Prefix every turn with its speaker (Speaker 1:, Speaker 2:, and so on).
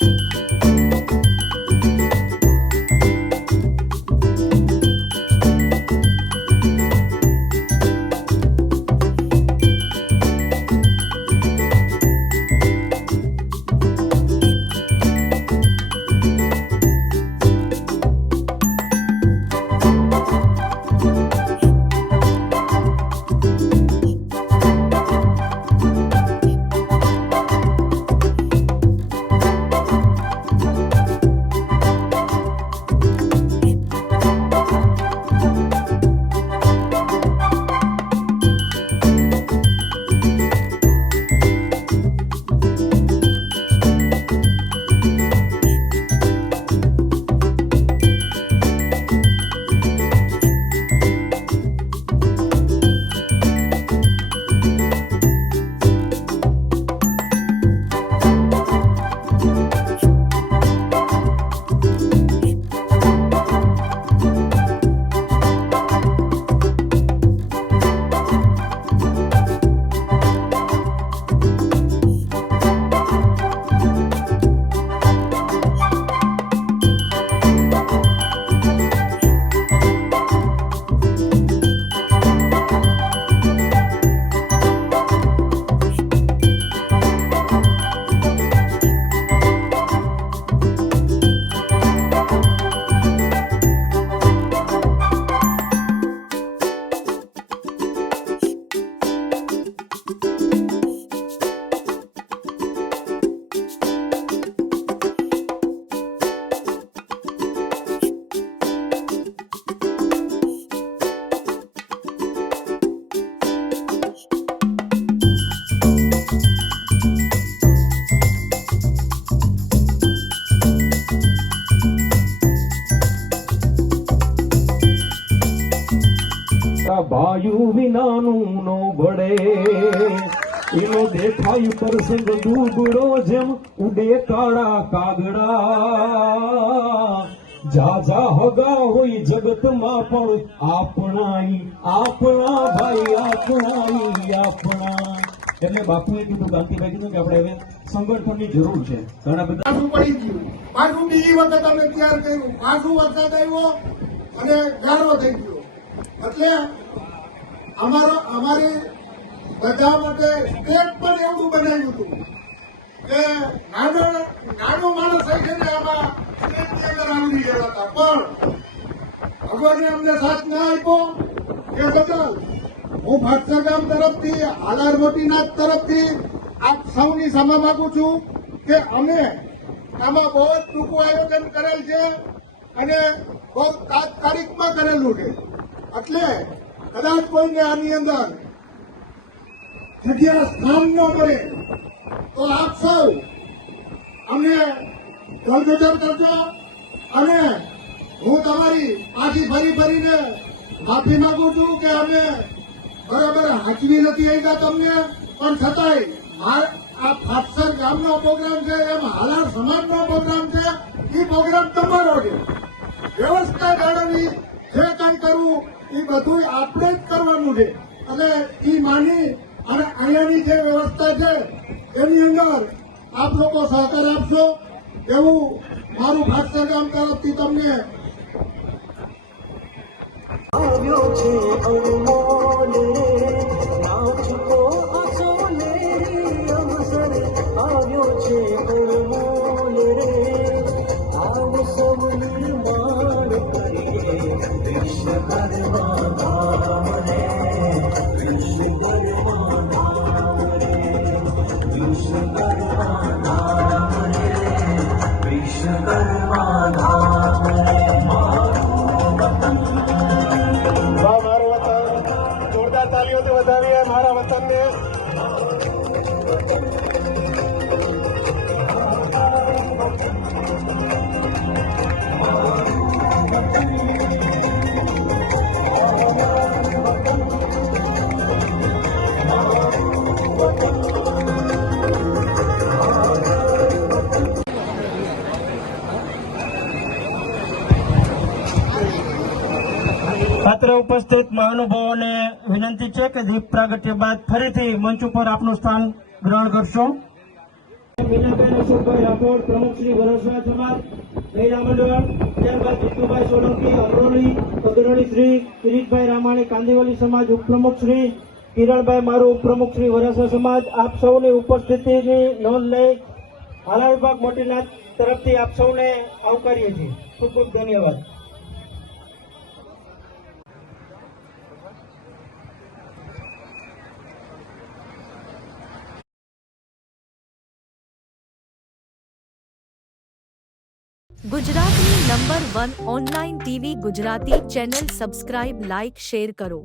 Speaker 1: આ ભાયું વિનાનું નો ભળે. એનો દેખાય પ્રસંગ ડૂબડો જેમ ઉડે કાળા કાગડા. જા જા હગા હોય જગતમાં પણ આપણાઈ આપણા ભાઈ આપણાઈ આપણા. એટલે બાપુએ કીધું ગાંધીભાઈ કીધું કે આપણે હવે સંગઠનની જરૂર છે. ઘણા બધા
Speaker 2: પડી ગયું. પાછું બીજી વખત અમે તૈયાર કર્યું. પાછું વરસાદ આવ્યો અને ગારો થઈ ગયો. એટલે અમારો અમારી બધા માટે સ્ટેટ પણ એવું બનાવ્યું હતું કે નાનો નાનો માણસ થઈ છે આમાં હતા પણ ભગવાને અમને સાથ ના આપ્યો. એ બદલ હું ગામ તરફથી, હાલાર મોટીનાથ તરફથી આપ સૌની સમા માંગુ છું કે અમે આમાં બહુ જ ટૂંકું આયોજન કરેલ છે અને બહુ તાત્કાલિકમાં કરેલું છે. એટલે કદાચ કોઈને આની અંદર જગ્યા સ્થાન ન કરે તો આપ સૌ અમને જળગજર કરજો અને હું તમારી પાછી ફરી ફરીને માફી માંગુ છું કે અમે બરાબર હાચવી નથી આવ્યા તમને, પણ છતાંય આ ફાટસર ગામનો પ્રોગ્રામ છે, એમ હાલાર સમાજનો પ્રોગ્રામ છે એ પ્રોગ્રામ તમારો છે. વ્યવસ્થા જાળવવી જે કંઈ કરવું એ બધું આપણે જ કરવાનું છે. અને એ માની અને અહીંયાની જે વ્યવસ્થા છે, એની અંદર આપ લોકો સહકાર આપશો. એવું મારું ફાટસર ગામ તરફથી તમને
Speaker 3: આવ્યો છે અવસર. રે. આવ કરીએ. વિશ્વકર્મા
Speaker 4: પાત્ર ઉપસ્થિત મહાનુભાવોને વિનંતી છે કે દીપ પ્રાગટ્ય બાદ ફરીથી મંચ ઉપર આપનું સ્થાન ગ્રહણ કરશો. મીનાબેન અશોકભાઈ રાઠોડ પ્રમુખ શ્રી વરસરા સમાજ, મહિલા મંડળ, ત્યારબાદ જીતુભાઈ સોલંકી અમરોલી અગ્રણી શ્રી કિરીટભાઈ રામાણી, કાંદીવલી સમાજ ઉપપ્રમુખ શ્રી કિરણભાઈ મારું, ઉપપ્રમુખ શ્રી વરસરા સમાજ, આપ સૌની ઉપસ્થિતિની નોંધ લઈ હાલા મોટીનાથ તરફથી આપ સૌને આવકારીએ છીએ. ખૂબ ખૂબ ધન્યવાદ.
Speaker 5: ગુજરાતની number one online TV Gujarati channel subscribe like share કરો.